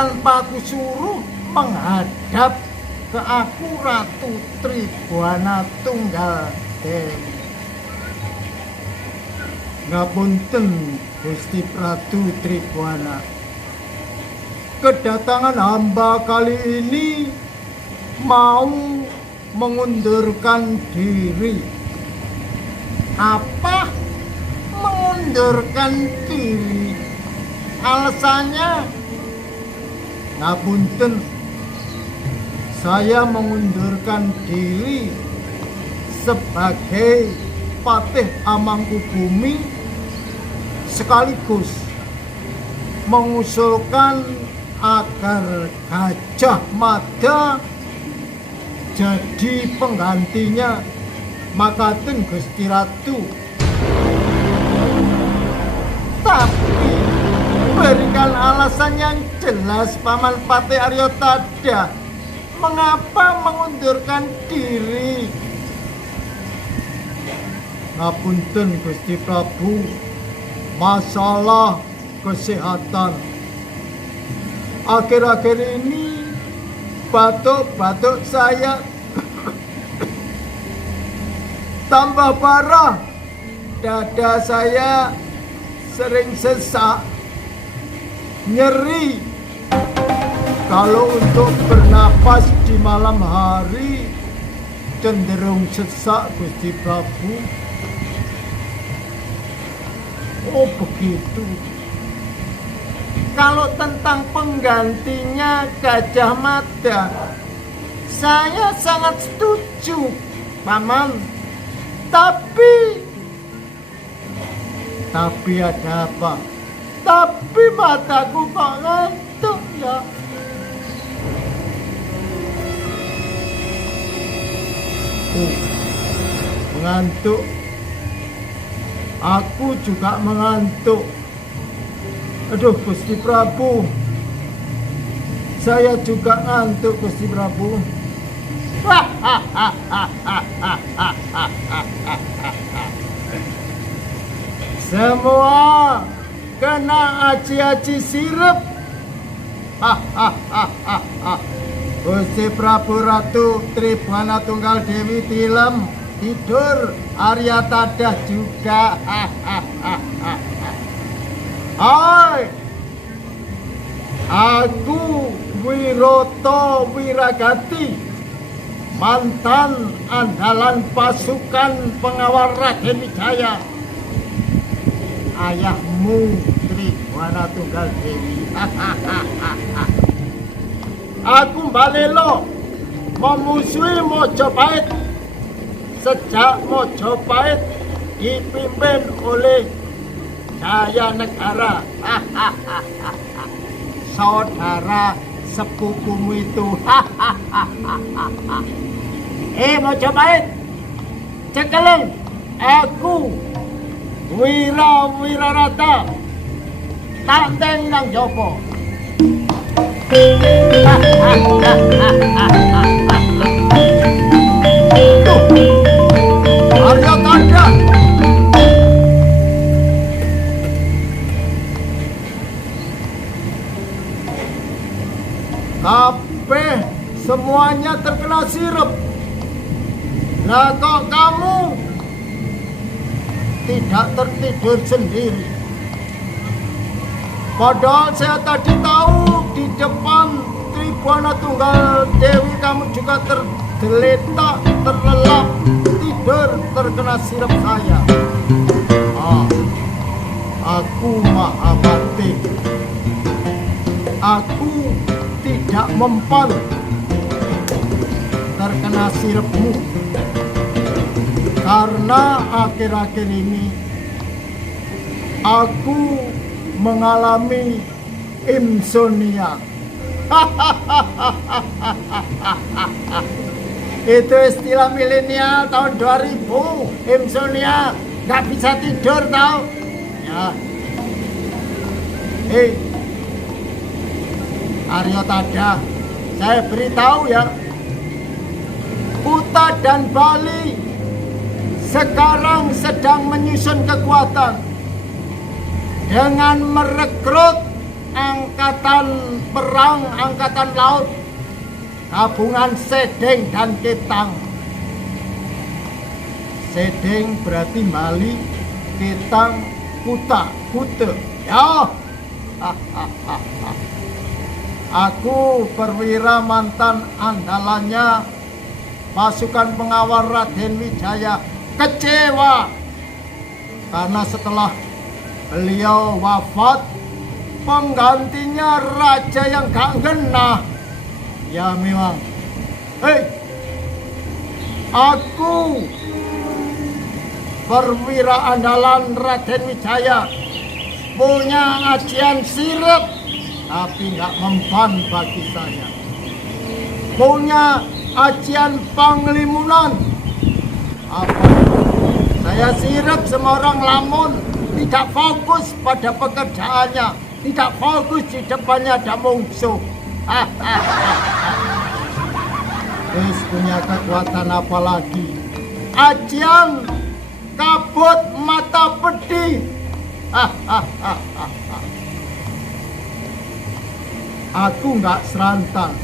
tanpa aku suruh menghadap ke aku Ratu Tribhuwana Tunggal Dewi. Ngapunten Gusti Ratu Tribhuwana, kedatangan hamba kali ini mau mengundurkan diri. Apa? Mengundurkan diri? Alasannya? Ngapunten, saya mengundurkan diri sebagai Patih Amangkubumi sekaligus mengusulkan agar Gajah Mada jadi penggantinya. Makaten Gusti Ratu. Tapi berikan alasan yang jelas Paman Patih Arya Tada, mengapa mengundurkan diri? Ngapunten Gusti Prabu, masalah kesehatan. Akhir-akhir ini batuk-batuk saya tambah parah. Dada saya sering sesak, nyeri. Kalau untuk bernapas di malam hari cenderung sesak Gusti Prabu. Oh begitu. Kalau tentang penggantinya Gajah Mada, saya sangat setuju Paman. Tapi ada apa? Tapi mataku kok ngantuk ya. Mengantuk. Aku juga mengantuk. Aduh Gusti Prabu, saya juga ngantuk Gusti Prabu. Semua kena aci-aci sirup. Gusti Prabu Ratu Tribhuwana Tunggal Dewi tilem tidur, Arya Tada juga. Hai, aku Wiroto Wiragati, mantan andalan pasukan pengawal Raden Wijaya. Ayahmu Tribhuwana Tunggal Dewi. Aku Mbalelo memusuhi Mojopahit sejak Mojopahit dipimpin oleh Jaya Negara. Saudara sepupumu itu. Mojopahit, cekeleng aku Wirarata tak tenang jopo. Arya Tada. Kabeh semuanya terkena sirup. Lah kok kamu tidak tertidur sendiri? Padahal saya tadi tahu di depan Tribhuwana Tunggal Dewi kamu juga tergeletak, terlelap, tidur terkena sirup saya. Aku Mahabati. Aku tidak mempan terkena sirupmu. Karena akhir-akhir ini aku mengalami insomnia. Itu istilah milenial tahun 2000, insomnia, nggak bisa tidur tau ya. Arya Tada, saya beritahu ya, Kuta dan Bali sekarang sedang menyusun kekuatan dengan merekrut angkatan perang angkatan laut gabungan Sedeng dan Ketang. Sedeng berarti Bali, Ketang Kuta, Kute. Ya. Aku perwira mantan andalannya pasukan pengawal Raden Wijaya kecewa karena setelah beliau wafat penggantinya raja yang gak genah. Ya memang. Hei, aku perwira andalan Raden Wijaya punya ajian sirep tapi nggak mempan bagi saya. Punya ajian panglimunan apa? Saya sirep semua orang lamun, tidak fokus pada pekerjaannya, tidak fokus di depannya ada musuh. Terus punya kekuatan apa lagi? Ajian kabut mata pedih. Aku nggak serantan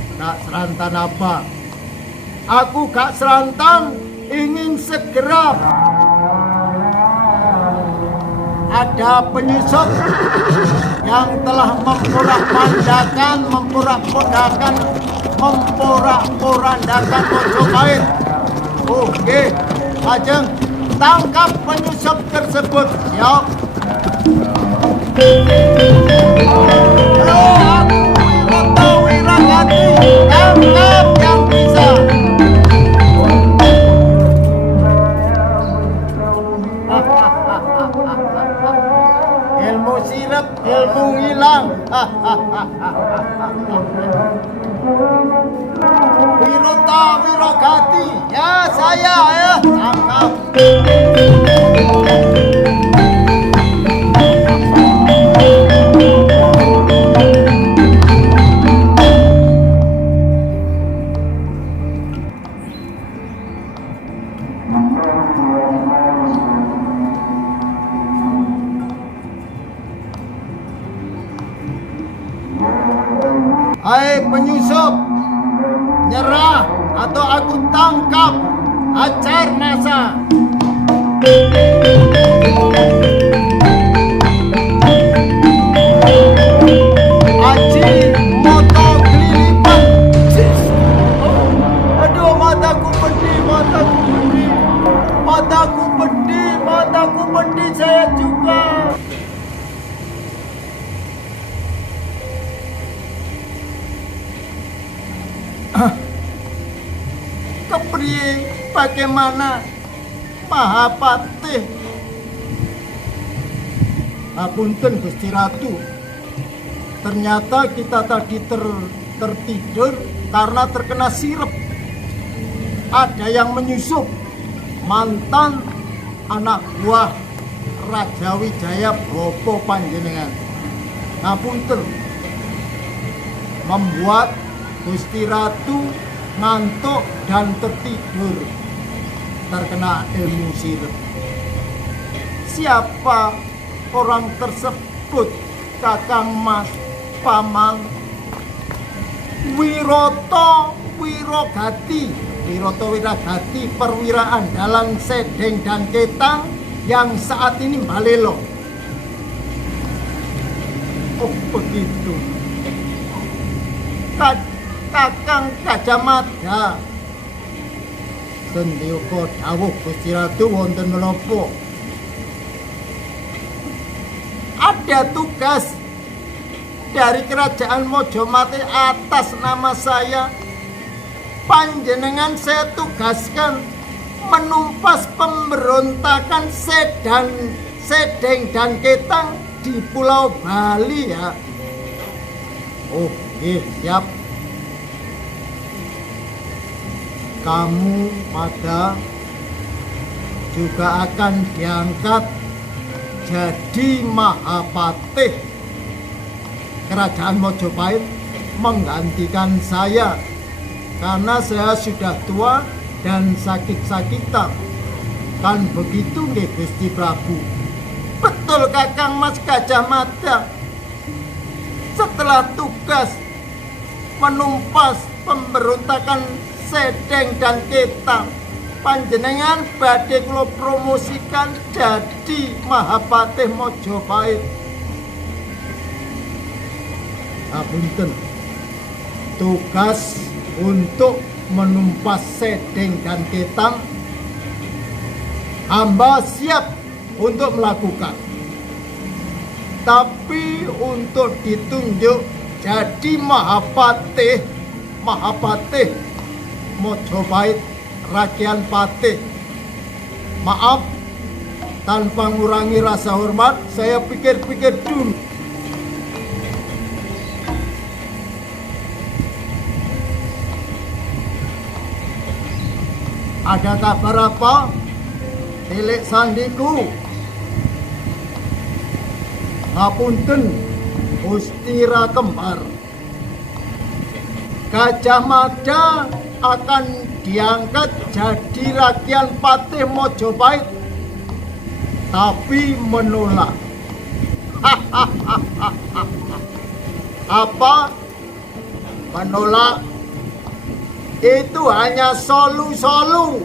apa? Aku gak serantan ingin segera ada penyusup yang telah memporak-porandakan Mojopahit. Oke, Ajeng, tangkap penyusup tersebut. Siap. Halo, aku Wiroto Wiragati. Tangkap yang bisa. Ilmu sirep, ilmu hilang. Wiroto Wiragati. Ya, saya ya. Tangkap. Hai penyusup, nyerah atau aku tangkap. Ajar masa. Aji moto kelilipan. Aduh, mataku pedih, mataku pedih saya juga. Kepriye bagaimana Mahapatih? Apunten Gusti Ratu, ternyata kita tadi tertidur karena terkena sirep. Ada yang menyusup, mantan anak buah Raja Wijaya Bopo panjenengan. Ngapunten, membuat Gusti Ratu ngantuk dan tertidur terkena ilmu sirep. Siapa orang tersebut, Kakang Mas Paman? Wiroto Wiragati, perwira andalan Sedeng dan Ketang yang saat ini balelo. Oh begitu. Kakang Gajah Mada, sendika dawuh Gusti Ratu wonten menapa? Ada tugas dari kerajaan Mojopahit atas nama saya. Panjenengan saya tugaskan menumpas pemberontakan Sedeng dan Ketang di Pulau Bali ya. Oh, siap. Kamu Mada juga akan diangkat jadi Mahapatih Kerajaan Mojopahit menggantikan saya karena saya sudah tua dan sakit-sakitan. Kan begitu nggih Gusti Prabu? Betul Kakang Mas Gajah Mada. setelah tugas menumpas pemberontakan Sedeng dan Ketang, panjenengan badhe kula promosikan dadi Mahapatih Mojopahit. Ngapunten, tugas untuk menumpas Sedeng dan Ketang hamba siap untuk melakukan. Tapi untuk ditunjuk jadi Mahapatih Mojopahit Rakyat Patih, maaf, tanpa ngurangi rasa hormat, saya pikir-pikir dulu. Ada kabar apa, Tilik Sandiku? Ngapunten, Gusti Rakembar. Gajah Mada akan diangkat jadi Rakyat Patih Mojopahit, tapi menolak. Apa? Menolak? Itu hanya solu-solu.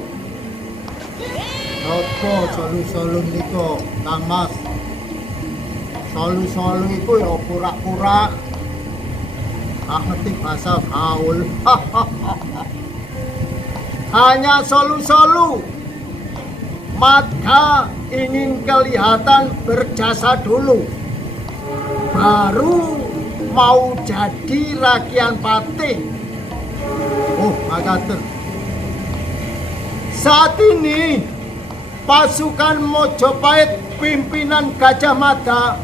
Apa solu-solu niku, Kang Mas? Solu-solu itu ya pura-pura. Ngerti bahasa gaul. Hanya solu-solu. Mada ingin kelihatan berjasa dulu, baru mau jadi Rakyat Patih. Oh, makaten. Saat ini pasukan Mojopahit pimpinan Gajah Mada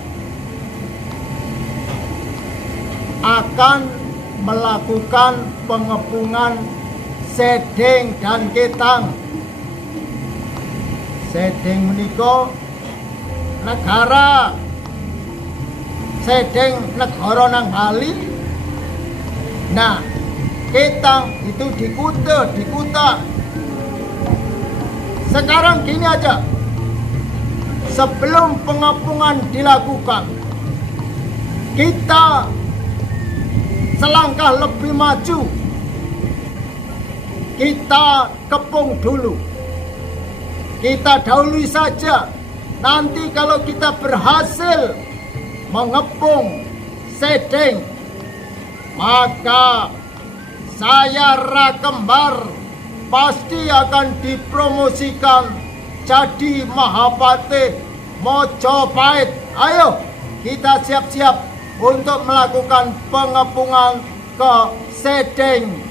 akan melakukan pengepungan Sedeng dan Ketang. Sedeng menika negara, Sedeng negara nang Bali. Nah, Ketang itu di Kuta. Sekarang gini aja, sebelum pengepungan dilakukan, kita selangkah lebih maju. Kita kepung dulu. Kita dahului saja. Nanti kalau kita berhasil mengepung Sedeng, maka saya Rakembar pasti akan dipromosikan jadi Mahapatih Mojopahit. Ayo kita siap-siap untuk melakukan pengepungan ke Sedeng.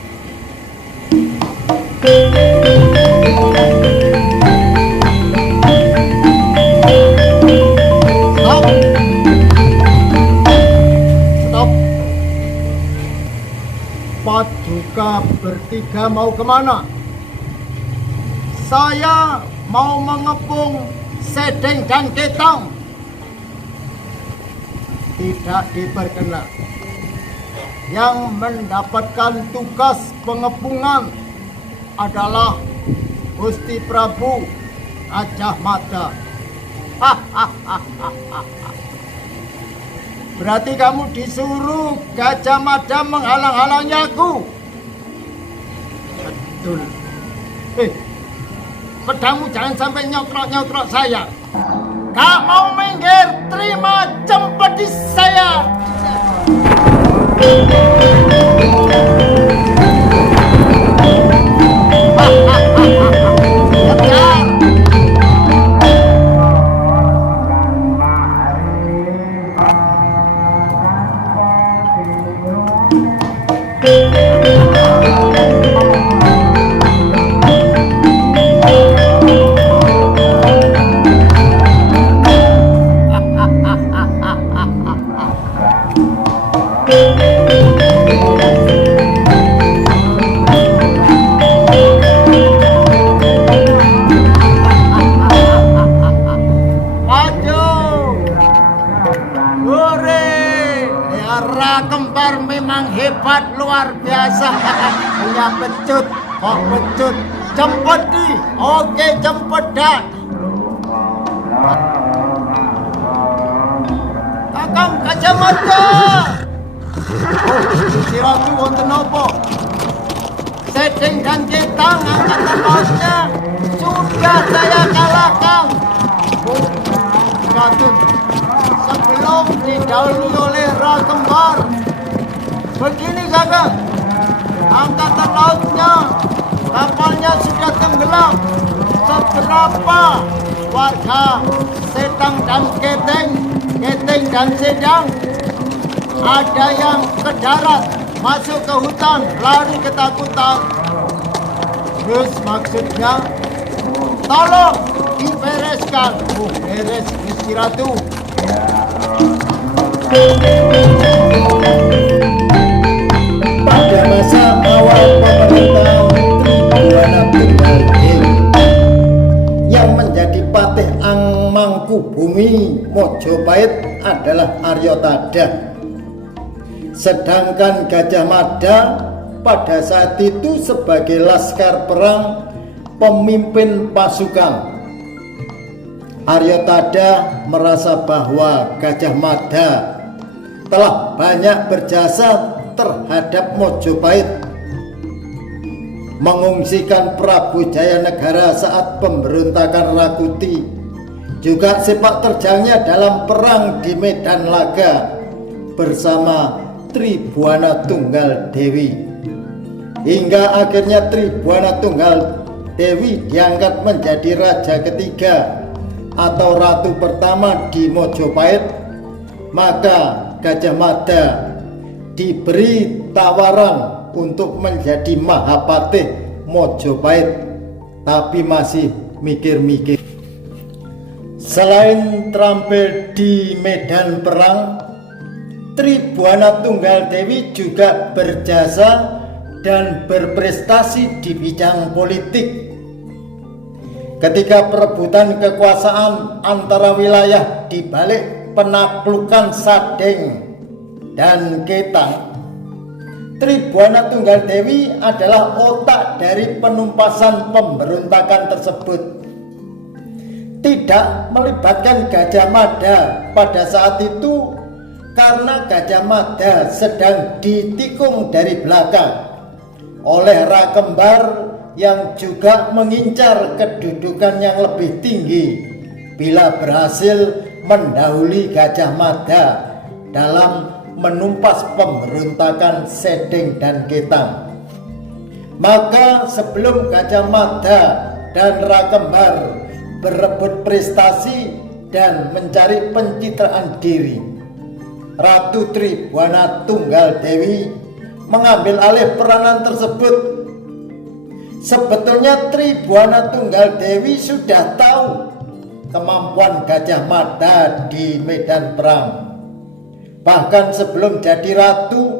Stop. Paduka bertiga mau kemana? Saya mau mengepung Sedeng dan Ketang. Tidak diperkenan. Yang mendapatkan tugas pengepungan adalah Gusti Prabu Gajah Mada. Berarti kamu disuruh Gajah Mada menghalang-halangi aku. Betul. Pedangmu jangan sampai nyokrok-nyokrok saya. Gak mau minggir, terima cempedi saya. Rakembar memang hebat luar biasa. Punya pecut, kok pecut. Cempedi, oke cempedak. Kakang Gajah Mada, Oh, Gusti Ratu wonten napa? Sedeng dan Ketang angkatan lautnya sudah saya kalahkan. Oh, Ratun, sebelum didahului oleh Rakembar. Begini kakak, angkatan lautnya, kapalnya sudah tenggelam. Seberapa warga Sedang dan Keteng dan Sedang ada yang ke darat, masuk ke hutan, lari ketakutan. Terus maksudnya, tolong dibereskan. Oh, beres Gusti Ratu. Pada masa awal pemerintahan Tribhuwana Tunggal Dewi yang menjadi patih Mangkubumi Mojopahit adalah Arya Tada. Sedangkan Gajah Mada pada saat itu sebagai laskar perang pemimpin pasukan. Arya Tada merasa bahwa Gajah Mada telah banyak berjasa terhadap Mojopahit, mengungsikan Prabu Jayanegara saat pemberontakan Rakuti, juga sepak terjangnya dalam perang di Medan Laga bersama Tribhuwana Tunggal Dewi, hingga akhirnya Tribhuwana Tunggal Dewi diangkat menjadi raja ketiga atau ratu pertama di Mojopahit. Maka Gajah Mada diberi tawaran untuk menjadi Mahapatih Mojopahit, tapi masih mikir-mikir. Selain terampil di medan perang, Tribhuwana Tunggal Dewi juga berjasa dan berprestasi di bidang politik. Ketika perebutan kekuasaan antara wilayah di balik penaklukan Sadeng dan Ketang, Tribhuwana Tunggal Dewi adalah otak dari penumpasan pemberontakan tersebut. Tidak melibatkan Gajah Mada pada saat itu karena Gajah Mada sedang ditikung dari belakang oleh Rakembar yang juga mengincar kedudukan yang lebih tinggi bila berhasil mendahului Gajah Mada dalam menumpas pemberontakan Sedeng dan Ketang. Maka sebelum Gajah Mada dan Rakembar berebut prestasi dan mencari pencitraan diri, Ratu Tribhuwana Tunggal Dewi mengambil alih peranan tersebut. Sebetulnya Tribhuwana Tunggal Dewi sudah tahu kemampuan Gajah Mada di medan perang. Bahkan sebelum jadi ratu,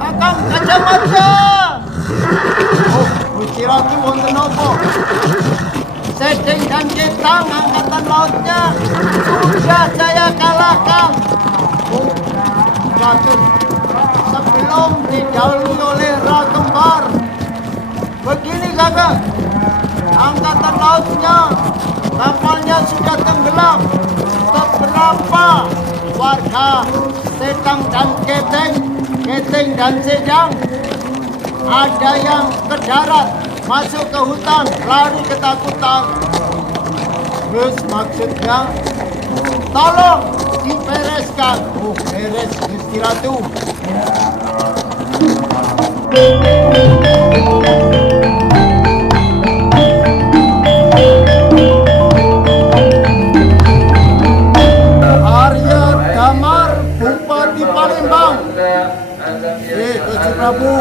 Kakang Gajah Mada. Oh, Gusti Ratu wonten napa? Sedeng dan Ketang angkatan lautnya sudah saya kalahkan. Oh, Ratu, sebelum didahului oleh Rakembar. Begini kakak, angkatan lautnya, kapalnya sudah tenggelam. Seberapa warga Sedang dan Keteng dan Sedang ada yang ke darat, masuk ke hutan, lari ketakutan. Terus maksudnya, tolong dibereskan. Oh, beres Gusti Ratu. Arya Damar, Bupati Palembang. Gusti Prabu,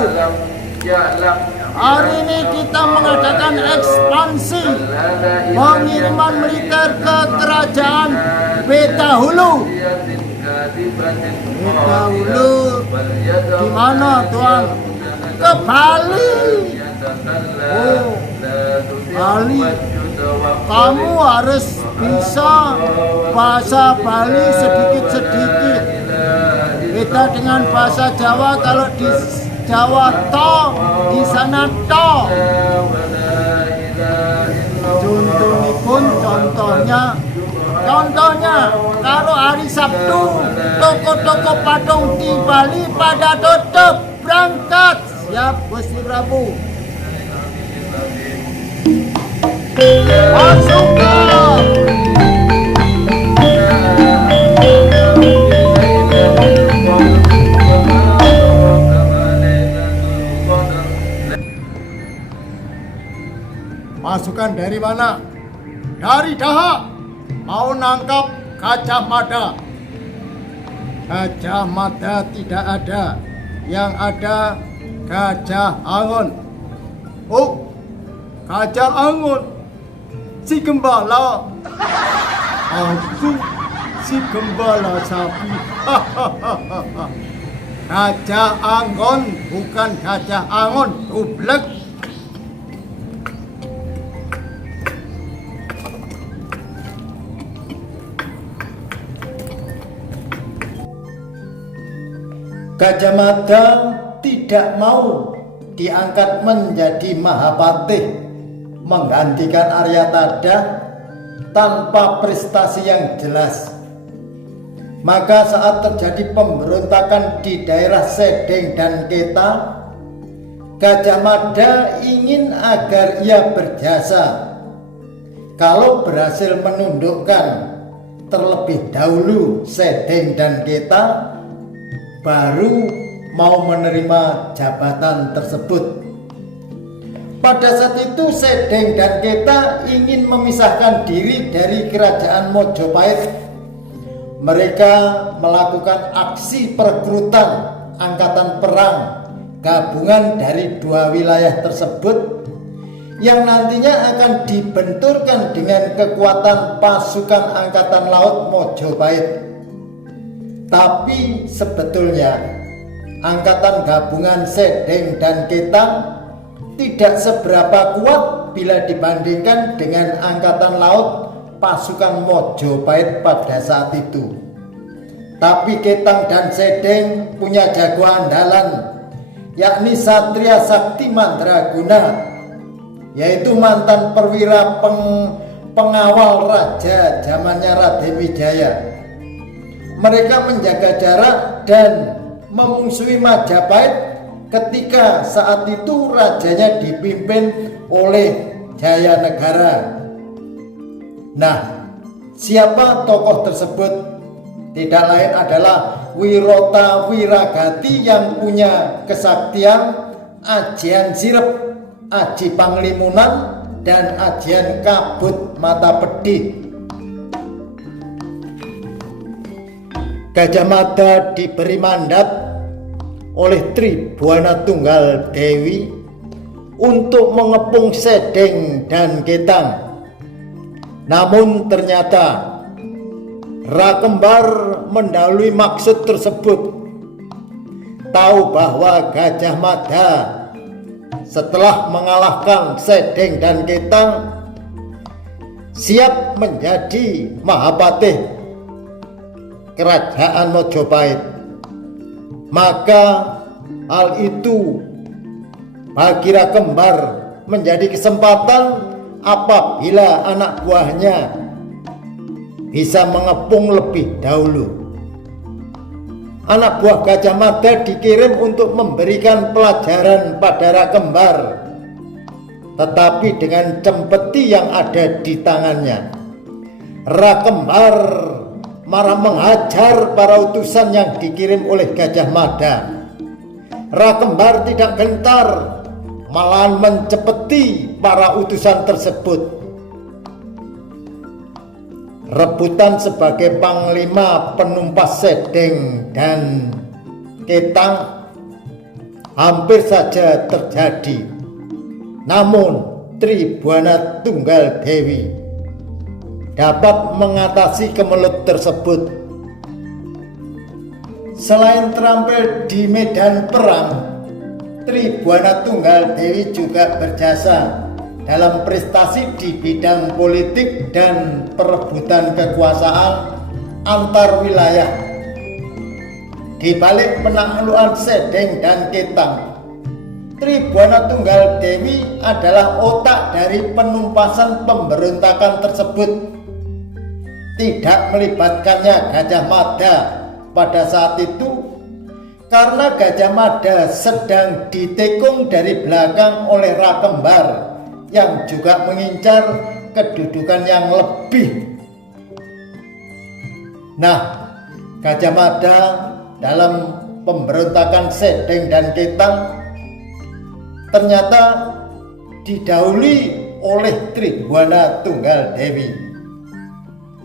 hari ini kita mengadakan ekspansi pengiriman militer ke kerajaan Betahulu. Betahulu di mana tuan? Ke Bali. Oh, Bali. Kamu harus bisa bahasa Bali sedikit-sedikit. Beda dengan bahasa Jawa, kalau di Jawa to, di sana to. Contohnya kalau hari Sabtu toko-toko patung di Bali pada tutup, berangkat siap Gusti Prabu. Masukkan. Pasukan dari mana? Dari Dahak. Mau nangkap Gajah Mada. Gajah Mada tidak ada. Yang ada Gajah Angon. Oh, Gajah Angon. Si gembala. Aku si gembala sapi. Gajah Angon bukan Gajah Angon. Dublek. Gajah Mada tidak mau diangkat menjadi Mahapatih menggantikan Aryatadha tanpa prestasi yang jelas. Maka saat terjadi pemberontakan di daerah Sedeng dan Keta, Gajah Mada ingin agar ia berjasa. Kalau berhasil menundukkan terlebih dahulu Sedeng dan Keta, baru mau menerima jabatan tersebut. Pada saat itu Sedeng dan Keta ingin memisahkan diri dari kerajaan Mojopahit. Mereka melakukan aksi perekrutan angkatan perang gabungan dari dua wilayah tersebut yang nantinya akan dibenturkan dengan kekuatan pasukan angkatan laut Mojopahit. Tapi sebetulnya angkatan gabungan Sedeng dan Keta tidak seberapa kuat bila dibandingkan dengan angkatan laut pasukan Mojopahit pada saat itu. Tapi Ketang dan Sedeng punya jago andalan, yakni Satria Sakti Mandraguna, yaitu mantan perwira pengawal raja zamannya Raden Wijaya. Mereka menjaga jarak dan memungsuhi Majapahit ketika saat itu rajanya dipimpin oleh Jayanegara. Nah, siapa tokoh tersebut? Tidak lain adalah Wirota Wiragati yang punya kesaktian ajian sirep, aji panglimunan, dan ajian kabut mata pedih. Gajah Mada diberi mandat oleh Tribhuwana Tunggal Dewi untuk mengepung Sedeng dan Ketang. Namun ternyata Rakembar mendahului maksud tersebut. Tahu bahwa Gajah Mada setelah mengalahkan Sedeng dan Ketang siap menjadi Mahapatih Kerajaan Mojopahit. Maka hal itu bagi Rakembar menjadi kesempatan apabila anak buahnya bisa mengepung lebih dahulu. Anak buah Gajah Mada dikirim untuk memberikan pelajaran pada Rakembar, tetapi dengan cempeti yang ada di tangannya. Rakembar marah menghajar para utusan yang dikirim oleh Gajah Mada. Rakembar tidak gentar, malahan mencepeti para utusan tersebut. Rebutan sebagai panglima penumpas Sedeng dan Ketang hampir saja terjadi. Namun Tribhuwana Tunggal Dewi dapat mengatasi kemelut tersebut. Selain terampil di medan perang, Tribhuwana Tunggal Dewi juga berjasa dalam prestasi di bidang politik dan perebutan kekuasaan antar wilayah. Di balik penaklukan Sedeng dan Ketang, Tribhuwana Tunggal Dewi adalah otak dari penumpasan pemberontakan tersebut. Tidak melibatkannya Gajah Mada pada saat itu karena Gajah Mada sedang ditekung dari belakang oleh Rakembar yang juga mengincar kedudukan yang lebih. Nah, Gajah Mada dalam pemberontakan Sedeng dan Ketang ternyata didahului oleh Tribhuwana Tunggal Dewi.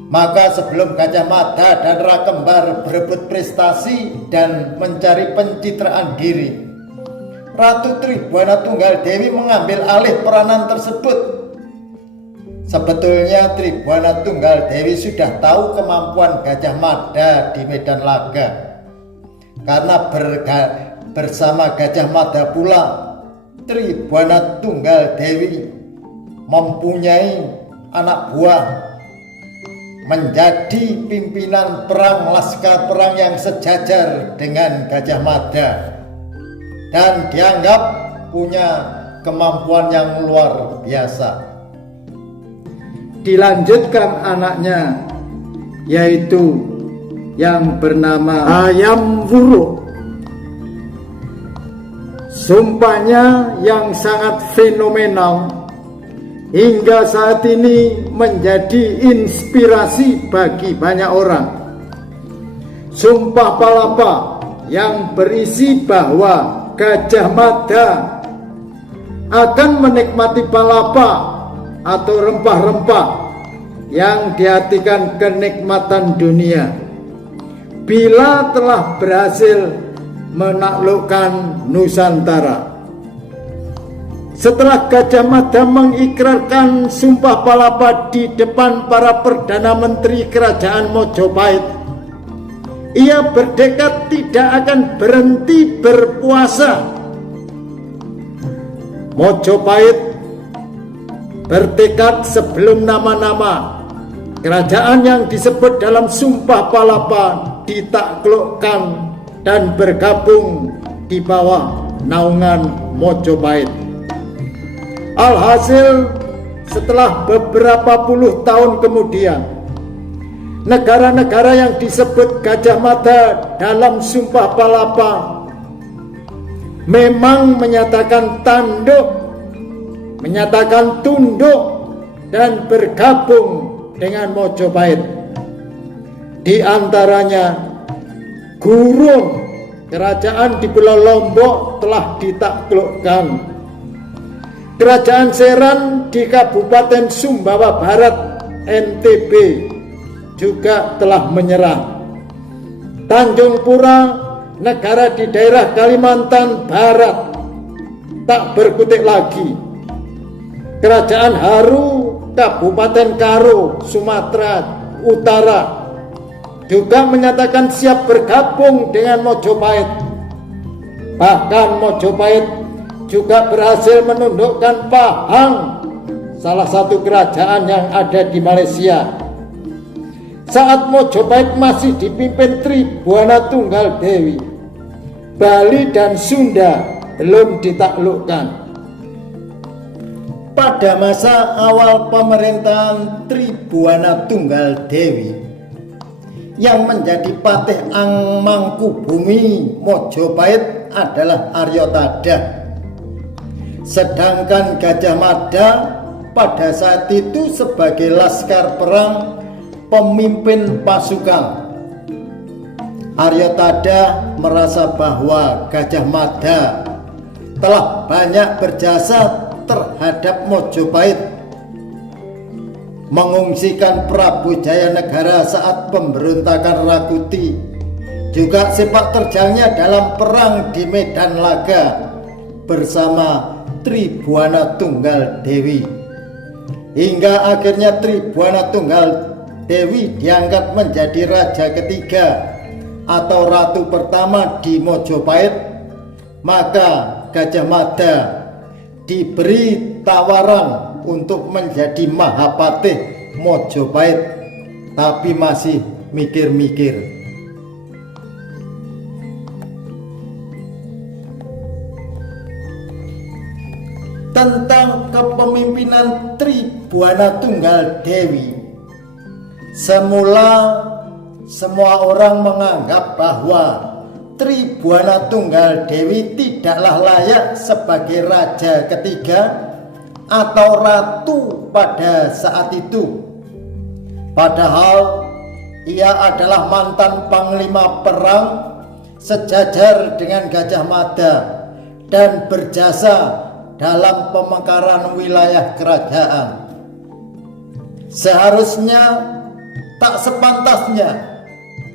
Maka sebelum Gajah Mada dan Rakembar berebut prestasi dan mencari pencitraan diri, Ratu Tribhuwana Tunggal Dewi mengambil alih peranan tersebut. Sebetulnya Tribhuwana Tunggal Dewi sudah tahu kemampuan Gajah Mada di medan laga. Karena bersama Gajah Mada pula Tribhuwana Tunggal Dewi mempunyai anak buah menjadi pimpinan perang laskar perang yang sejajar dengan Gajah Mada dan dianggap punya kemampuan yang luar biasa. Dilanjutkan anaknya, yaitu yang bernama Hayam Wuruk. Sumpahnya yang sangat fenomenal hingga saat ini menjadi inspirasi bagi banyak orang. Sumpah Palapa yang berisi bahwa Gajah Mada akan menikmati palapa atau rempah-rempah yang diartikan kenikmatan dunia bila telah berhasil menaklukkan Nusantara. Setelah Gajah Mada mengikrarkan Sumpah Palapa di depan para Perdana Menteri Kerajaan Mojopahit, ia bertekad tidak akan berhenti berpuasa. Mojopahit bertekad sebelum nama-nama kerajaan yang disebut dalam Sumpah Palapa ditaklukkan dan bergabung di bawah naungan Mojopahit. Alhasil, setelah beberapa puluh tahun kemudian, negara-negara yang disebut Gajah Mada dalam Sumpah Palapa memang menyatakan tanduk, menyatakan tunduk dan bergabung dengan Mojopahit. Di antaranya Gurun, kerajaan di Pulau Lombok telah ditaklukkan. Kerajaan Seran di Kabupaten Sumbawa Barat NTB juga telah menyerah. Tanjung Pura, negara di daerah Kalimantan Barat, tak berkutik lagi. Kerajaan Haru Kabupaten Karo Sumatera Utara juga menyatakan siap bergabung dengan Mojopahit. Bahkan Mojopahit juga berhasil menundukkan Pahang, salah satu kerajaan yang ada di Malaysia. Saat Mojopahit masih dipimpin Tribhuwana Tunggal Dewi, Bali dan Sunda belum ditaklukkan. Pada masa awal pemerintahan Tribhuwana Tunggal Dewi, yang menjadi patih Mangkubumi Mojopahit adalah Arya Tadah. Sedangkan Gajah Mada pada saat itu sebagai laskar perang pemimpin pasukan. Arya Tadah merasa bahwa Gajah Mada telah banyak berjasa terhadap Mojopahit, mengungsikan Prabu Jayanegara saat pemberontakan Rakuti, juga sepak terjangnya dalam perang di medan laga bersama Tribhuwana Tunggal Dewi, hingga akhirnya Tribhuwana Tunggal Dewi diangkat menjadi raja ketiga atau ratu pertama di Mojopahit. Maka Gajah Mada diberi tawaran untuk menjadi Mahapatih Mojopahit, tapi masih mikir-mikir. tentang kepemimpinan Tribhuwana Tunggal Dewi. Semula semua orang menganggap bahwa Tribhuwana Tunggal Dewi tidaklah layak sebagai raja ketiga atau ratu pada saat itu. Padahal ia adalah mantan panglima perang sejajar dengan Gajah Mada dan berjasa dalam pemekaran wilayah kerajaan. Seharusnya tak sepantasnya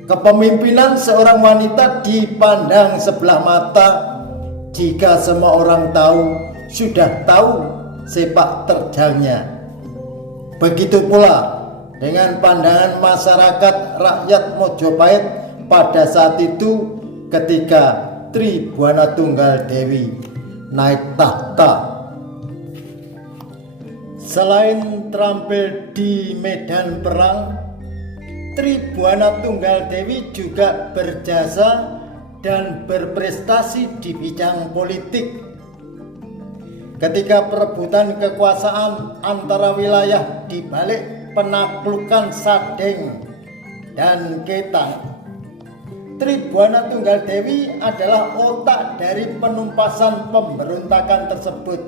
kepemimpinan seorang wanita dipandang sebelah mata jika semua orang sudah tahu sepak terjangnya. Begitu pula dengan pandangan masyarakat rakyat Mojopahit pada saat itu ketika Tribhuwana Tunggal Dewi naik tahta. Selain terampil di medan perang, Tribhuwana Tunggal Dewi juga berjasa dan berprestasi di bidang politik. Ketika perebutan kekuasaan antara wilayah di balik penaklukan Sadeng dan Ketang, Tribhuwana Tunggal Dewi adalah otak dari penumpasan pemberontakan tersebut.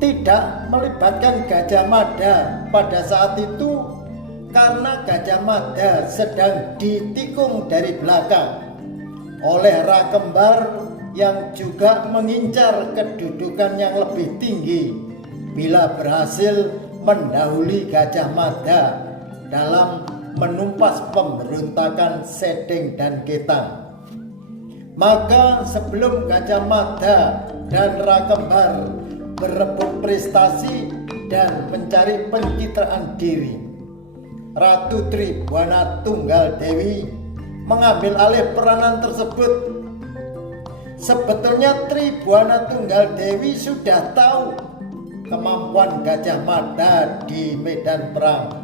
Tidak melibatkan Gajah Mada pada saat itu karena Gajah Mada sedang ditikung dari belakang oleh Rakembar yang juga mengincar kedudukan yang lebih tinggi bila berhasil mendahului Gajah Mada dalam menumpas pemberontakan Sedeng dan Ketang. Maka sebelum Gajah Mada dan Rakembar berebut prestasi dan mencari pencitraan diri, Ratu Tribhuwana Tunggal Dewi mengambil alih peranan tersebut. Sebetulnya Tribhuwana Tunggal Dewi sudah tahu kemampuan Gajah Mada di medan perang.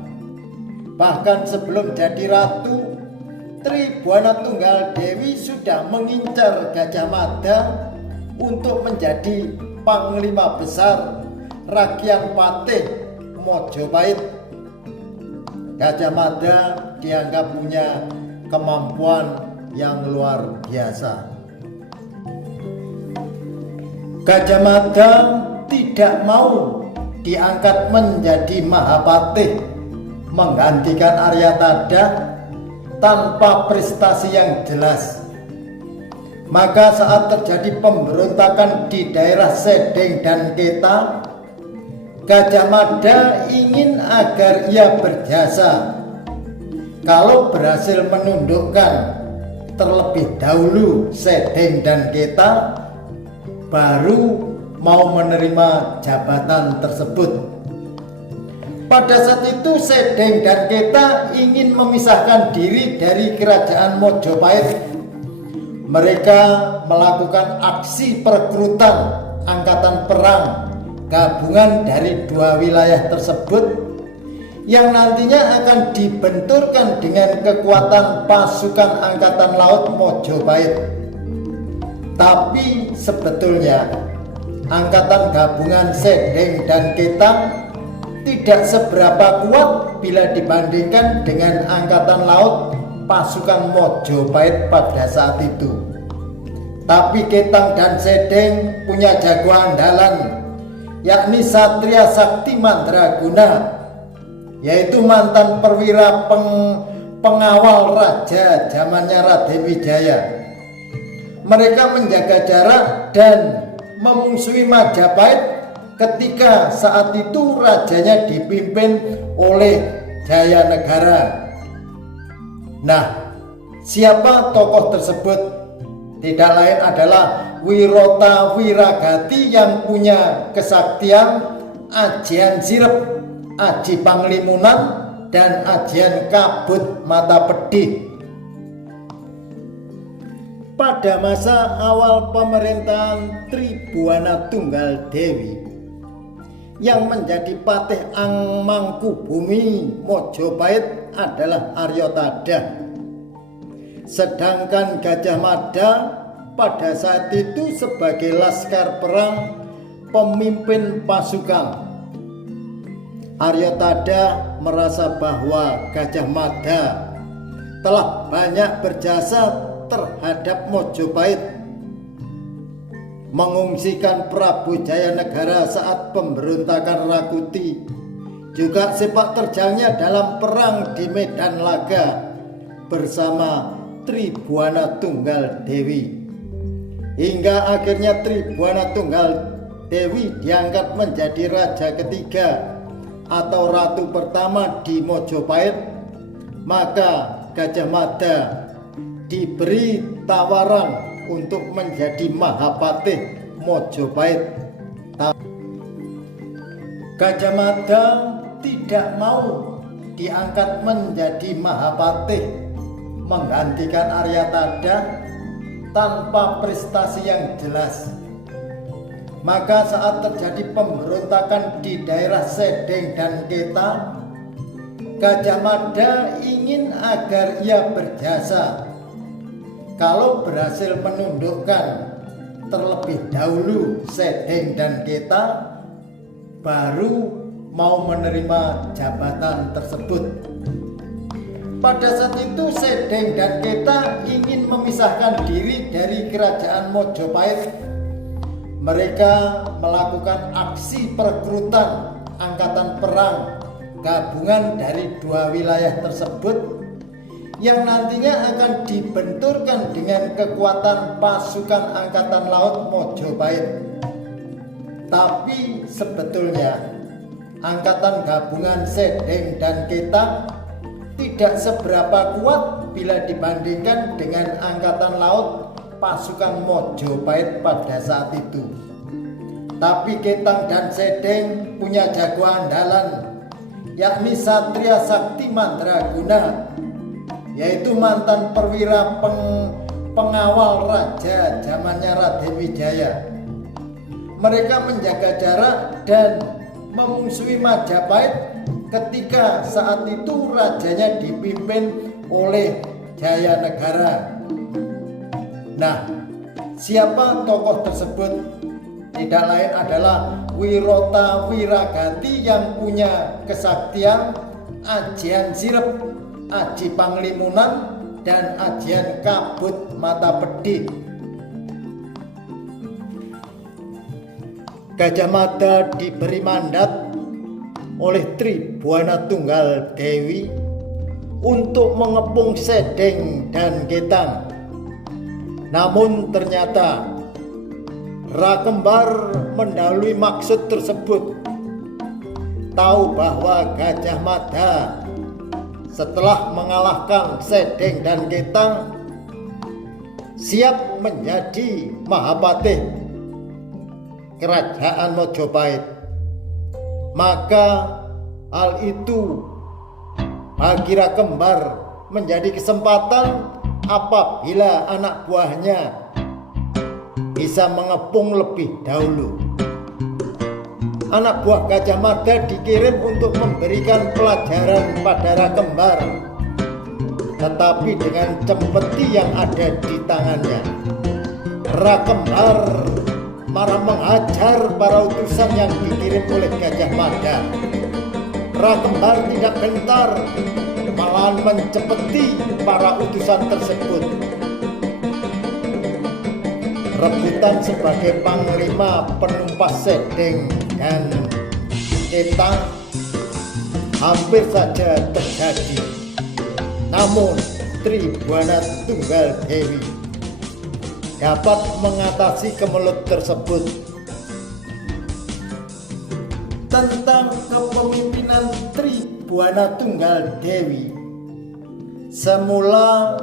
Bahkan sebelum jadi ratu, Tribhuwana Tunggal Dewi sudah mengincar Gajah Mada untuk menjadi panglima besar Rakyat Patih Mojopahit. Gajah Mada dianggap punya kemampuan yang luar biasa. Gajah Mada tidak mau diangkat menjadi Mahapatih menggantikan Aryatada tanpa prestasi yang jelas. Maka saat terjadi pemberontakan di daerah Sedeng dan Ketang, Gajah Mada ingin agar ia berjasa. Kalau berhasil menundukkan terlebih dahulu Sedeng dan Ketang, baru mau menerima jabatan tersebut. Pada saat itu Sedeng dan Ketang ingin memisahkan diri dari kerajaan Mojopahit. Mereka melakukan aksi perekrutan angkatan perang gabungan dari dua wilayah tersebut yang nantinya akan dibenturkan dengan kekuatan pasukan angkatan laut Mojopahit. Tapi sebetulnya angkatan gabungan Sedeng dan Ketang tidak seberapa kuat bila dibandingkan dengan angkatan laut pasukan Mojopahit pada saat itu. Tapi Ketang dan Sedeng punya jago andalan, yakni Satria Sakti Mandraguna, yaitu mantan perwira pengawal raja zamannya Raden Wijaya. Mereka menjaga jarak dan memungsuhi Majapahit ketika saat itu rajanya dipimpin oleh Jayanegara. Nah, siapa tokoh tersebut? Tidak lain adalah Wirota Wiragati yang punya kesaktian ajian sirep, aji panglimunan, dan ajian kabut mata pedih. Pada masa awal pemerintahan Tribhuwana Tunggal Dewi, yang menjadi patih Mangkubumi Mojopahit adalah Aryatada. Sedangkan Gajah Mada pada saat itu sebagai laskar perang pemimpin pasukan. Arya Tada merasa bahwa Gajah Mada telah banyak berjasa terhadap Mojopahit, mengungsikan Prabu Jayanegara saat pemberontakan Rakuti, juga sepak terjangnya dalam perang di Medan Laga bersama Tribhuwana Tunggal Dewi, hingga akhirnya Tribhuwana Tunggal Dewi diangkat menjadi raja ketiga atau ratu pertama di Mojopahit. Maka Gajah Mada diberi tawaran untuk menjadi Mahapatih Mojopahit. Gajah Mada tidak mau diangkat menjadi Mahapatih menggantikan Arya Tada tanpa prestasi yang jelas. Maka saat terjadi pemberontakan di daerah Sedeng dan Keta, Gajah Mada ingin agar ia berjasa. Kalau berhasil menundukkan terlebih dahulu Sedeng dan Keta, baru mau menerima jabatan tersebut. Pada saat itu Sedeng dan Keta ingin memisahkan diri dari kerajaan Mojopahit. Mereka melakukan aksi perekrutan angkatan perang gabungan dari dua wilayah tersebut yang nantinya akan dibenturkan dengan kekuatan pasukan angkatan laut Mojopahit. Tapi sebetulnya angkatan gabungan Sedeng dan Keta tidak seberapa kuat bila dibandingkan dengan angkatan laut pasukan Mojopahit pada saat itu. Tapi Ketang dan Sedeng punya jago andalan, yakni Satria Sakti Mandraguna, yaitu mantan perwira pengawal raja zamannya Raden Wijaya. Mereka menjaga jarak dan memusuhi Majapahit ketika saat itu rajanya dipimpin oleh Jayanegara. Nah, siapa tokoh tersebut? Tidak lain adalah Wirota Wiragati yang punya kesaktian ajian sirep, aji panglimunan, dan ajian kabut mata pedih. Gajah Mada diberi mandat oleh Tribhuwana Tunggal Dewi untuk mengepung Sedeng dan Ketang. Namun ternyata Rakembar mendahului maksud tersebut. Tahu bahwa Gajah Mada setelah mengalahkan Sedeng dan Ketang siap menjadi Mahapatih kerajaan Mojopahit. Maka hal itu bagi Rakembar menjadi kesempatan apabila anak buahnya bisa mengepung lebih dahulu. Anak buah Gajah Mada dikirim untuk memberikan pelajaran pada Rakembar, tetapi dengan cempeti yang ada di tangannya, Rakembar marah menghajar para utusan yang dikirim oleh Gajah Mada. Rakembar tidak gentar, malahan mencepeti para utusan tersebut. Rebutan sebagai panglima penumpas Sedeng dan Ketang hampir saja terjadi. Namun Tribhuwana Tunggal Dewi dapat mengatasi kemelut tersebut. Tentang kepemimpinan Tribhuwana Tunggal Dewi, semula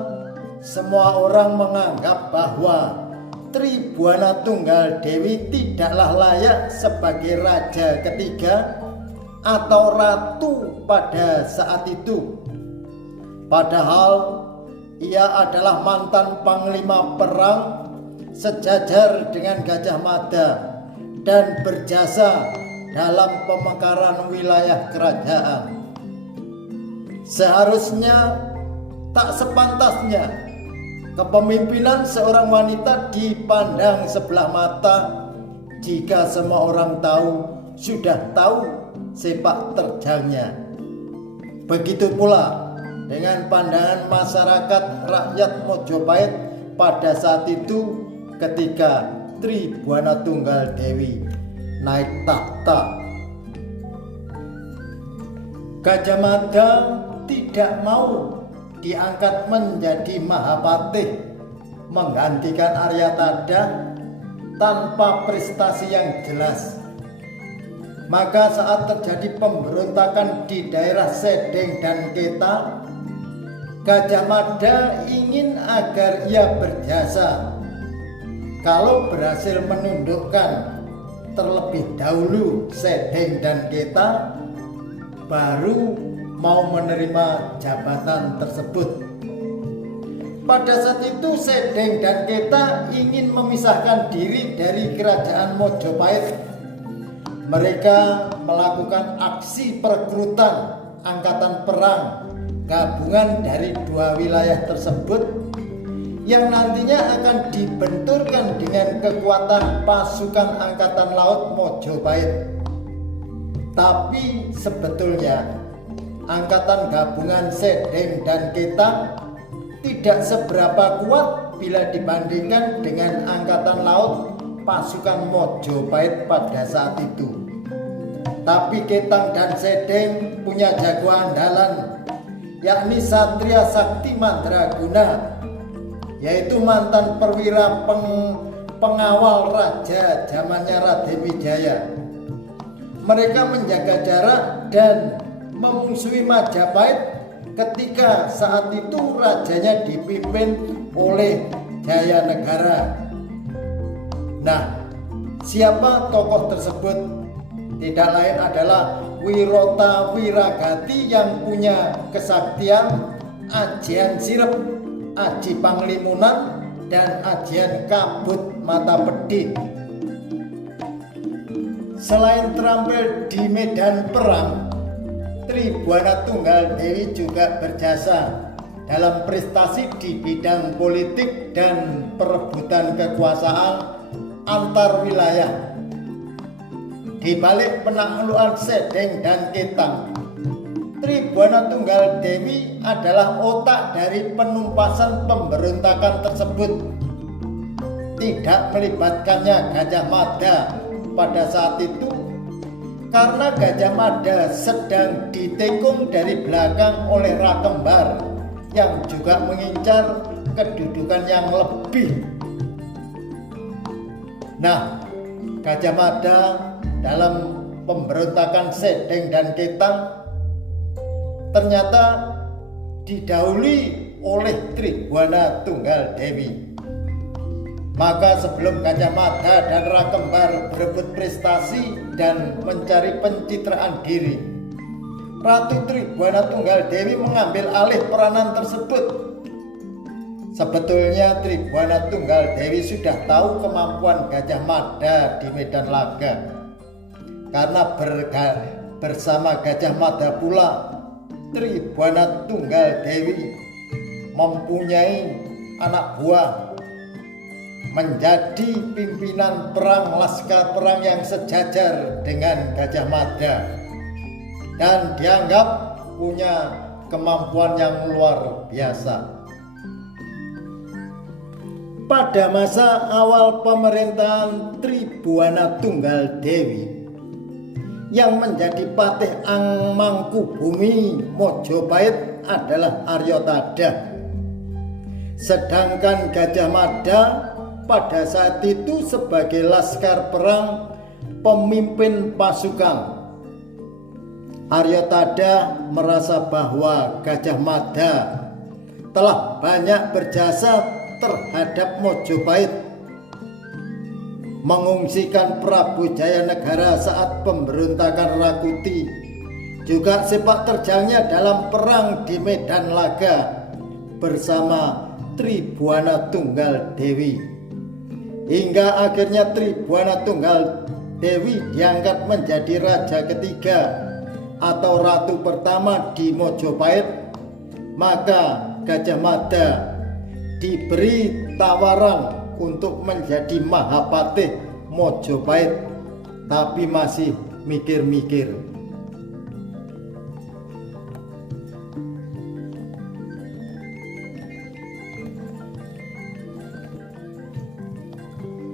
semua orang menganggap bahwa Tribhuwana Tunggal Dewi tidaklah layak sebagai raja ketiga atau ratu pada saat itu. Padahal ia adalah mantan panglima perang sejajar dengan Gajah Mada dan berjasa dalam pemekaran wilayah kerajaan. Seharusnya tak sepantasnya kepemimpinan seorang wanita dipandang sebelah mata jika semua orang sudah tahu sepak terjangnya. Begitu pula dengan pandangan masyarakat rakyat Mojopahit pada saat itu ketika Tribhuwana Tunggal Dewi naik tahta. Gajah Mada tidak mau diangkat menjadi Mahapatih menggantikan Aryatada tanpa prestasi yang jelas. Maka saat terjadi pemberontakan di daerah Sedeng dan Keta, Gajah Mada ingin agar ia berjasa. Kalau berhasil menundukkan terlebih dahulu Sedeng dan Keta, baru mau menerima jabatan tersebut. Pada saat itu Sedeng dan Keta ingin memisahkan diri dari kerajaan Mojopahit. Mereka melakukan aksi perekrutan angkatan perang gabungan dari dua wilayah tersebut yang nantinya akan dibenturkan dengan kekuatan pasukan angkatan laut Mojopahit. Tapi sebetulnya angkatan gabungan Sedeng dan Keta tidak seberapa kuat bila dibandingkan dengan angkatan laut pasukan Mojopahit pada saat itu. Tapi Ketang dan Sedeng punya jago andalan, yakni Satria Sakti Mandraguna, yaitu mantan perwira pengawal raja zamannya Raden Wijaya. Mereka menjaga jarak dan memusuhi Majapahit ketika saat itu rajanya dipimpin oleh Jayanegara. Nah, siapa tokoh tersebut? Tidak lain adalah Wirota Wiragati yang punya kesaktian ajian sirep, aji panglimunan, dan ajian kabut mata pedih. Selain terampil di medan perang, Tribhuwana Tunggal Dewi juga berjasa dalam prestasi di bidang politik dan perebutan kekuasaan antar wilayah. Di balik penaklukan Sedeng dan Ketang, Tribhuwana Tunggal Dewi adalah otak dari penumpasan pemberontakan tersebut. Tidak melibatkannya Gajah Mada pada saat itu karena Gajah Mada sedang ditekung dari belakang oleh Rakembar yang juga mengincar kedudukan yang lebih. Nah, Gajah Mada dalam pemberontakan Sedeng dan Ketang ternyata didahului oleh Tribhuwana Tunggal Dewi. Maka sebelum Gajah Mada dan Rakembar berebut prestasi dan mencari pencitraan diri, Ratu Tribhuwana Tunggal Dewi mengambil alih peranan tersebut. Sebetulnya Tribhuwana Tunggal Dewi sudah tahu kemampuan Gajah Mada di medan laga. Karena bersama Gajah Mada pula Tribhuwana Tunggal Dewi mempunyai anak buah menjadi pimpinan perang laskar perang yang sejajar dengan Gajah Mada dan dianggap punya kemampuan yang luar biasa. Pada masa awal pemerintahan Tribhuwana Tunggal Dewi, yang menjadi patih Mangkubumi Mojopahit adalah Aryatada. Sedangkan Gajah Mada pada saat itu sebagai laskar perang pemimpin pasukan. Aryatada merasa bahwa Gajah Mada telah banyak berjasa terhadap Mojopahit, mengungsikan Prabu Jayanegara saat pemberontakan Rakuti, juga sepak terjangnya dalam perang di medan laga bersama Tribhuwana Tunggal Dewi, hingga akhirnya Tribhuwana Tunggal Dewi diangkat menjadi raja ketiga atau ratu pertama di Mojopahit. Maka Gajah Mada diberi tawaran untuk menjadi Mahapatih Mojopahit, tapi masih mikir-mikir.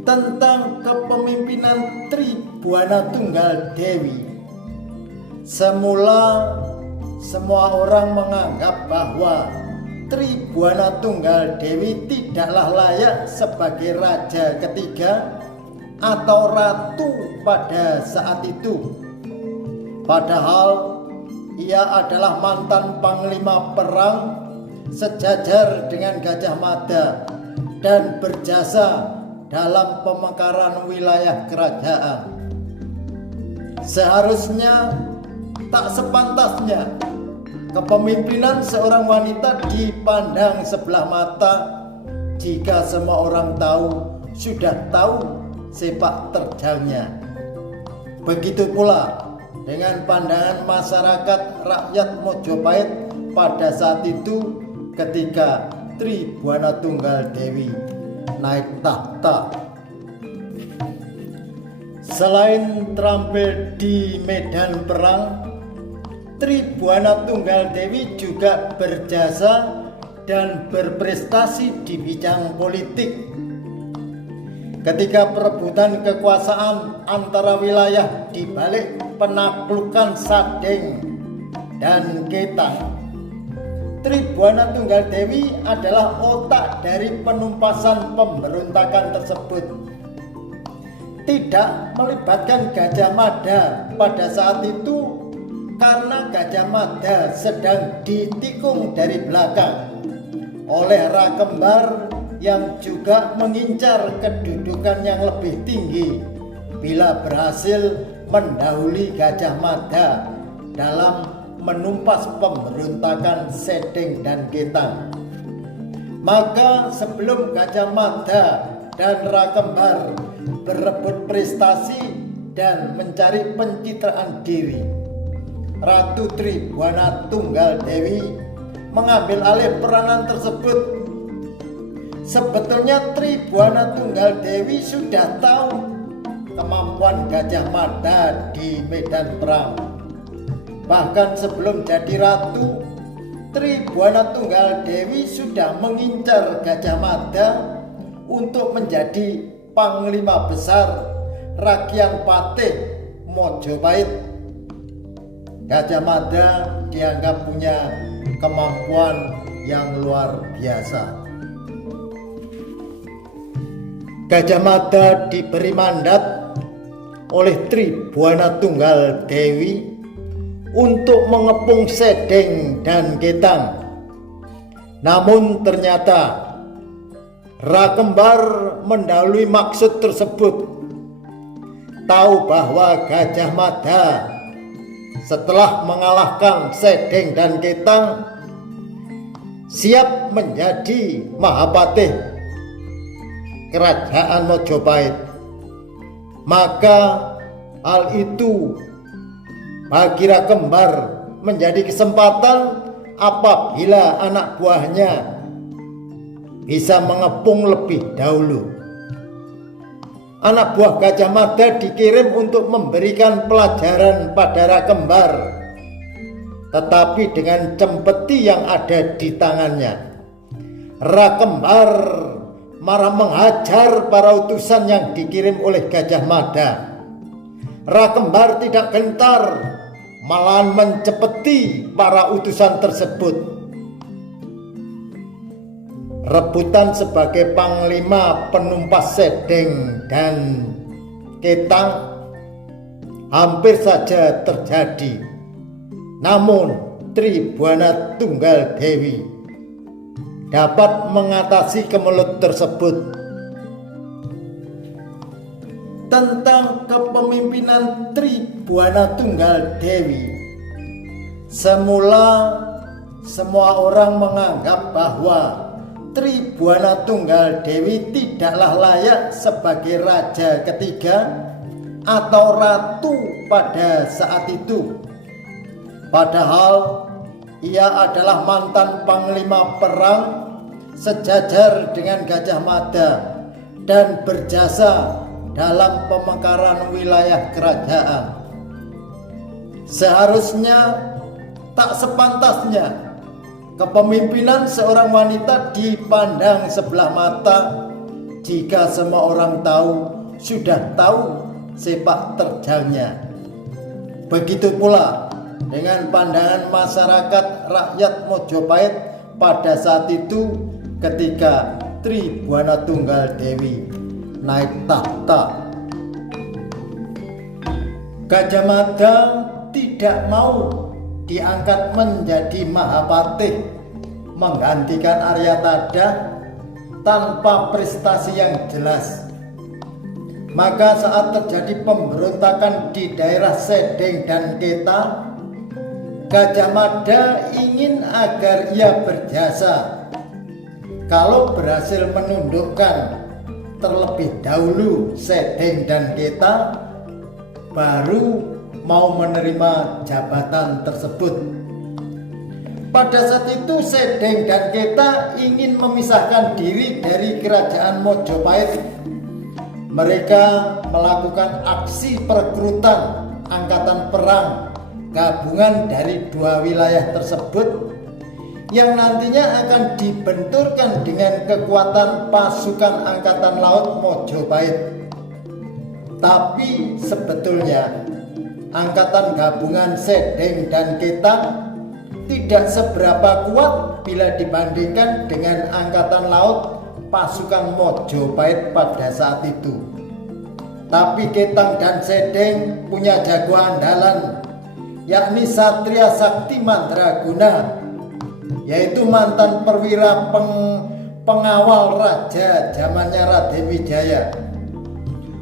Tentang kepemimpinan Tribuana Tunggal Dewi, semula semua orang menganggap bahwa Tribuana Tunggal Dewi tidaklah layak sebagai raja ketiga atau ratu pada saat itu. Padahal ia adalah mantan panglima perang sejajar dengan Gajah Mada dan berjasa dalam pemekaran wilayah kerajaan. Seharusnya tak sepantasnya kepemimpinan seorang wanita dipandang sebelah mata jika semua orang sudah tahu sepak terjangnya. Begitu pula dengan pandangan masyarakat rakyat Mojopahit pada saat itu ketika Tribuana Tunggal Dewi naik tahta. Selain terampil di medan perang, Tribuana Tunggal Dewi juga berjasa dan berprestasi di bidang politik. Ketika perebutan kekuasaan antara wilayah di balik penaklukan Sadeng dan Ketang, Tribuana Tunggal Dewi adalah otak dari penumpasan pemberontakan tersebut. Tidak melibatkan Gajah Mada pada saat itu karena Gajah Mada sedang ditikung dari belakang oleh Rakembar yang juga mengincar kedudukan yang lebih tinggi bila berhasil mendahului Gajah Mada dalam menumpas pemberontakan Sedeng dan Ketang. Maka sebelum Gajah Mada dan Rakembar berebut prestasi dan mencari pencitraan diri, Ratu Tribuana Tunggal Dewi mengambil alih peranan tersebut. Sebetulnya Tribuana Tunggal Dewi sudah tahu kemampuan Gajah Mada di medan perang. Bahkan sebelum jadi ratu, Tribuana Tunggal Dewi sudah mengincar Gajah Mada untuk menjadi panglima besar Rakyat Patih Mojopahit. Gajah Mada dianggap punya kemampuan yang luar biasa. Gajah Mada diberi mandat oleh Tribuana Tunggal Dewi untuk mengepung Sedeng dan Ketang. Namun ternyata Rakembar mendahului maksud tersebut. Tahu bahwa Gajah Mada setelah mengalahkan Sedeng dan Ketang siap menjadi Mahapatih Kerajaan Mojopahit. Maka hal itu bagi Rakembar menjadi kesempatan apabila anak buahnya bisa mengepung lebih dahulu. Anak buah Gajah Mada dikirim untuk memberikan pelajaran pada Rakembar, tetapi dengan cempeti yang ada di tangannya, Rakembar marah menghajar para utusan yang dikirim oleh Gajah Mada. Rakembar tidak gentar, malahan mencepeti para utusan tersebut. Rebutan sebagai panglima penumpas Sedeng dan Ketang hampir saja terjadi. Namun Tribuana Tunggal Dewi dapat mengatasi kemelut tersebut. Tentang kepemimpinan Tribuana Tunggal Dewi, semula semua orang menganggap bahwa Tribuana Tunggal Dewi tidaklah layak sebagai raja ketiga atau ratu pada saat itu. Padahal ia adalah mantan panglima perang sejajar dengan Gajah Mada dan berjasa dalam pemekaran wilayah kerajaan. Seharusnya tak sepantasnya kepemimpinan seorang wanita dipandang sebelah mata jika semua orang sudah tahu sepak terjangnya. Begitu pula dengan pandangan masyarakat rakyat Mojopahit pada saat itu ketika Tribhuwana Tunggal Dewi naik tahta. Gajah Mada tidak mau diangkat menjadi Mahapatih menggantikan Aryatada tanpa prestasi yang jelas. Maka saat terjadi pemberontakan di daerah Sedeng dan Keta, Gajah Mada ingin agar ia berjasa. Kalau berhasil menundukkan terlebih dahulu Sedeng dan Keta, baru mau menerima jabatan tersebut. Pada saat itu Sedeng dan Keta ingin memisahkan diri dari kerajaan Mojopahit. Mereka melakukan aksi perekrutan angkatan perang gabungan dari dua wilayah tersebut yang nantinya akan dibenturkan dengan kekuatan pasukan angkatan laut Mojopahit. Tapi sebetulnya angkatan gabungan Sedeng dan Keta tidak seberapa kuat bila dibandingkan dengan angkatan laut pasukan Mojopahit pada saat itu. Tapi Ketang dan Sedeng punya jago andalan, yakni Satria Sakti Mandraguna, yaitu mantan perwira pengawal raja zamannya Raden Wijaya.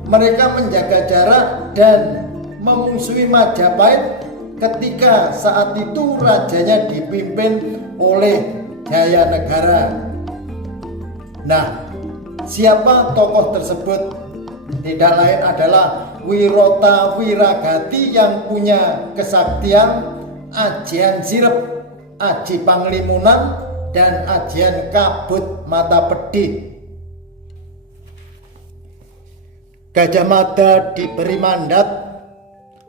Mereka menjaga jarak dan memusuhi Majapahit ketika saat itu rajanya dipimpin oleh Jayanegara. Nah, siapa tokoh tersebut? Tidak lain adalah Wirota Wiragati yang punya kesaktian ajian sirep, aji panglimunan, dan ajian kabut mata pedih. Gajah Mada diberi mandat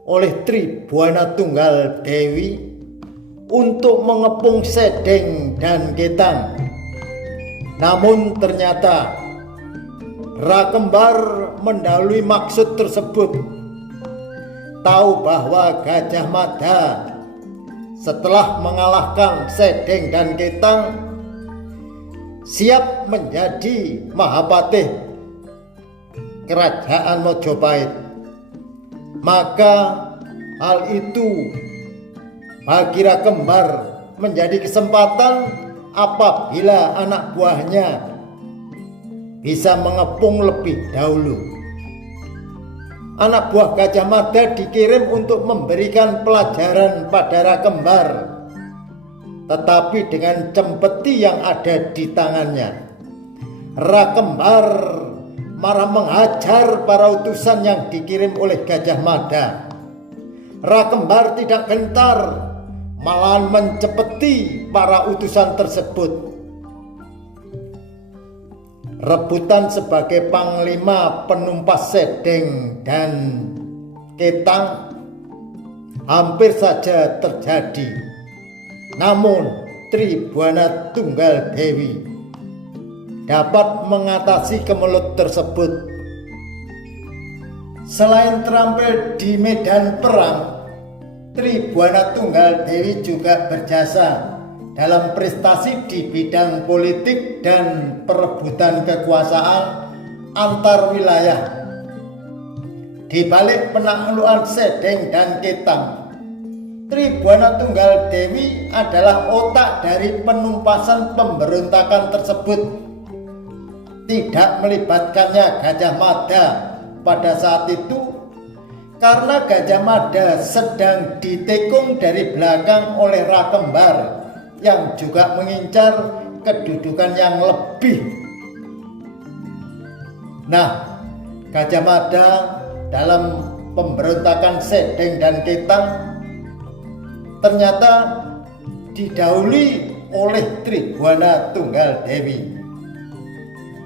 oleh Tribhuwana Tunggal Dewi untuk mengepung Sedeng dan Ketang. Namun ternyata Rakembar mendahului maksud tersebut. Tahu bahwa Gajah Mada setelah mengalahkan Sedeng dan Ketang siap menjadi Mahapatih kerajaan Mojopahit. Maka hal itu bagi Rakembar menjadi kesempatan apabila anak buahnya bisa mengepung lebih dahulu. Anak buah Gajah Mada dikirim untuk memberikan pelajaran pada Rakembar, tetapi dengan cempeti yang ada di tangannya. Rakembar marah menghajar para utusan yang dikirim oleh Gajah Mada. Rakembar tidak gentar, malahan mencepeti para utusan tersebut. Rebutan sebagai panglima penumpas Sedeng dan Ketang hampir saja terjadi. Namun Tribhuwana Tunggal Dewi dapat mengatasi kemelut tersebut. Selain terampil di medan perang, Tribhuwana Tunggal Dewi juga berjasa dalam prestasi di bidang politik dan perebutan kekuasaan antar wilayah. Di balik penaklukan Sedeng dan Ketang, Tribhuwana Tunggal Dewi adalah otak dari penumpasan pemberontakan tersebut. Tidak melibatkannya Gajah Mada pada saat itu karena Gajah Mada sedang ditekung dari belakang oleh Rakembar yang juga mengincar kedudukan yang lebih. Nah, Gajah Mada dalam pemberontakan Sedeng dan Ketang ternyata didahului oleh Tribhuwana Tunggal Dewi.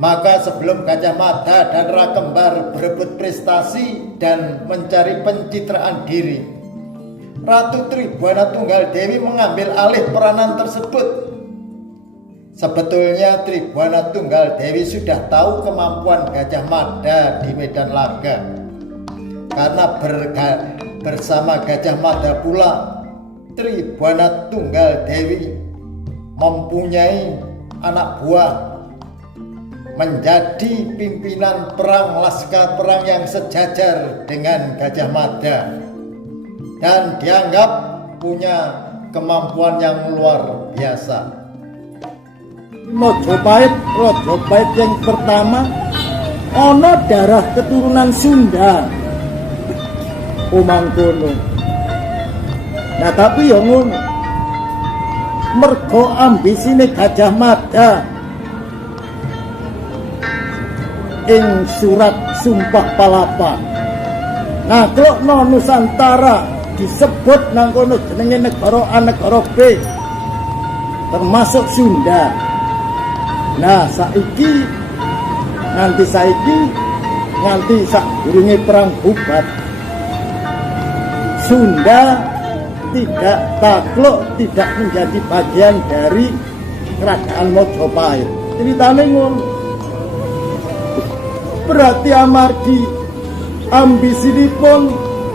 Maka sebelum Gajah Mada dan Rakembar berebut prestasi dan mencari pencitraan diri, Ratu Tribhuwana Tunggal Dewi mengambil alih peranan tersebut. Sebetulnya Tribhuwana Tunggal Dewi sudah tahu kemampuan Gajah Mada di medan laga. Karena bersama Gajah Mada pula Tribhuwana Tunggal Dewi mempunyai anak buah menjadi pimpinan perang laskar perang yang sejajar dengan Gajah Mada dan dianggap punya kemampuan yang luar biasa. Mojopahit, Rajapahit yang pertama ono darah keturunan Sunda umangkono. Nah tapi yang ngono mergo ambisine Gajah Mada ing surat Sumpah Palapa. Nah kalau Nusantara disebut nang kono jenenge negara A negara B termasuk Sunda. Nah saiki nganti sadurunge perang bubat Sunda tidak takluk, tidak menjadi bagian dari kerajaan Mojopahit. Ceritane ngono. Berarti amargi ambisinipun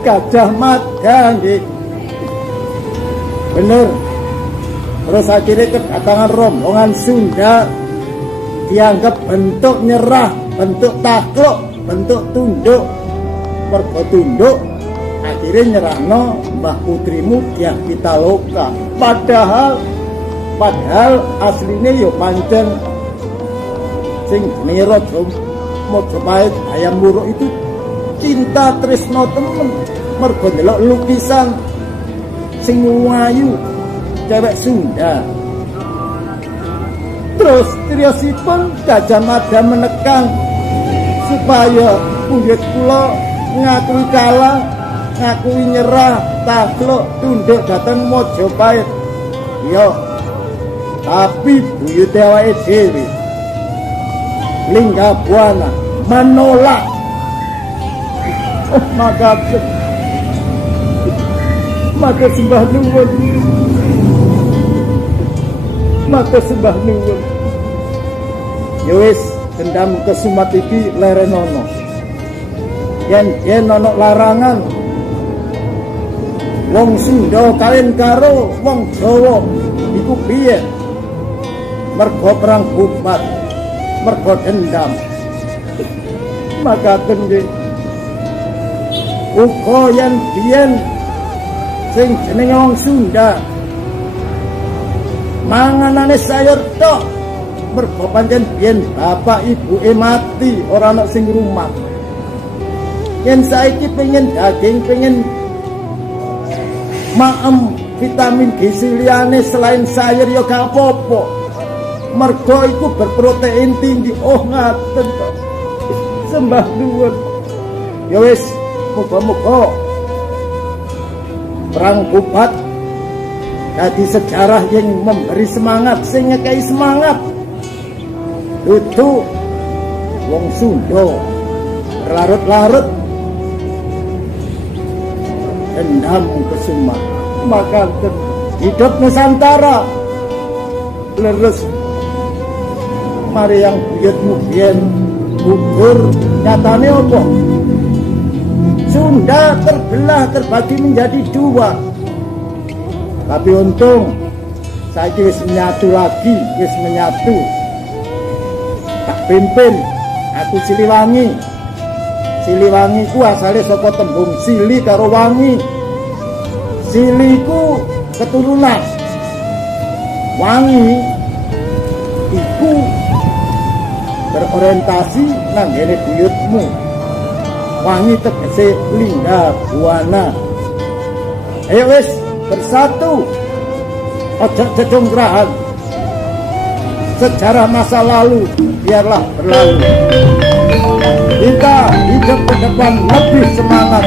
Gajah Mada nggih. Bener. Terus akhirnya kedatangan rombongan Sunda dianggap bentuk nyerah, bentuk takluk, bentuk tunduk. Mergo tunduk akhirnya nyerahno Mbah Putrimu Dyah Pitaloka. Padahal aslinya yo pancen sing jenenge Raja Mojopahit Hayam Wuruk itu cinta tresno temen mergo ndelok lukisan sing ayu cewek Sunda. Terus kriosipun Gajah Mada menekang supaya punjut kula ngakui kalah, ngakui nyerah, takluk, tunduk dateng Mojopahit. Yo, tapi buyute awake dhewe Linggabwana menolak. Maka sembah nuwun. Ya wis, dendam kesumat iki lerenono. Yen ana larangan wong Sunda kawin karo wong Jawa iku piye? Mergo perang bubat, mergo dendam. Maka nggih uga yen biyen sing jenenge wong Sunda manganane sayur tok, mergo pancen biyen bapak ibuke mati ora ana sing rumah. Yen saiki pengen daging, pengen maem, vitamin gizi liyane selain sayur ya gak apa-apa. Mergo iku berprotein tinggi. Oh ngaten to. Sembah nuwun. Ya wis, muga-muga perang bubat dadi sejarah yang memberi semangat, sing ngekei semangat. Dudu wong Sunda berlarut-larut dendam kesumat. Maka hidup Nusantara leres. Mari yang buyutmu biyen gugur, nyatane apa? Sunda terbelah, terbagi menjadi dua. Tapi untung saiki wis menyatu lagi, wis menyatu. Tak pimpin aku Siliwangi. Siliwangi ku asale saka tembung sili karo wangi. Sili ku keturunan. Wangi iku berorientasi nang ngene buyutmu. Wangi tegese Linggabwana. Ayo wis bersatu, ojo cecungkrahan. Sejarah masa lalu biarlah berlalu. Kita hidup ke depan lebih semangat,